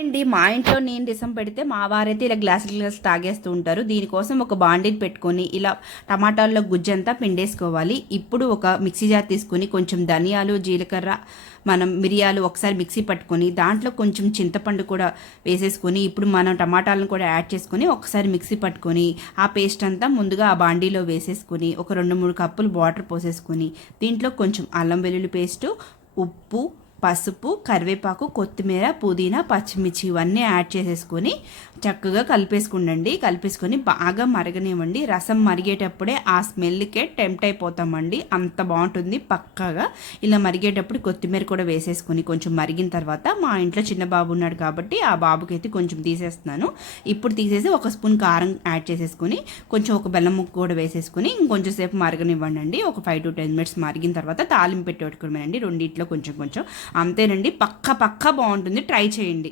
అండి మా ఇంట్లో నేను రసం పెడితే మా వారైతే ఇలా గ్లాస్ తాగేస్తూ ఉంటారు. దీనికోసం ఒక బాండిల్ పెట్టుకొని ఇలా టమాటాల్లో గుజ్జంతా పిండేసుకోవాలి. ఇప్పుడు ఒక మిక్సీ జార్ తీసుకొని కొంచెం ధనియాలు, జీలకర్ర, మనం మిరియాలు ఒకసారి మిక్సీ పట్టుకొని దాంట్లో కొంచెం చింతపండు కూడా వేసేసుకొని ఇప్పుడు మనం టమాటాలను కూడా యాడ్ చేసుకొని ఒకసారి మిక్సీ పట్టుకొని ఆ పేస్ట్ అంతా ముందుగా ఆ బాండీలో వేసేసుకొని ఒక 2-3 కప్పులు వాటర్ పోసేసుకొని దీంట్లో కొంచెం అల్లం వెల్లుల్లి పేస్టు, ఉప్పు, పసుపు, కరివేపాకు, కొత్తిమీర, పుదీనా, పచ్చిమిర్చి ఇవన్నీ యాడ్ చేసేసుకొని చక్కగా కలిపేసుకొని బాగా మరగనివ్వండి. రసం మరిగేటప్పుడే ఆ స్మెల్కే టెంప్ట్ అయిపోతామండి, అంత బాగుంటుంది. పక్కగా ఇలా మరిగేటప్పుడు కొత్తిమీర కూడా వేసేసుకొని కొంచెం మరిగిన తర్వాత మా ఇంట్లో చిన్న బాబు ఉన్నాడు కాబట్టి ఆ బాబుకి అయితే కొంచెం తీసేస్తున్నాను. ఇప్పుడు తీసేసి ఒక స్పూన్ కారం యాడ్ చేసేసుకొని కొంచెం ఒక బెల్లం ముక్క కూడా వేసేసుకొని ఇంకొంచెం సేపు మరగనివ్వండి అండి. ఒక 5 to 10 minutes మరిగిన తర్వాత తాలింపు పెట్టుకోవడమేనండి. రెండిట్లో కొంచెం అంతేనండి. పక్కా బాగుంటుంది, ట్రై చేయండి.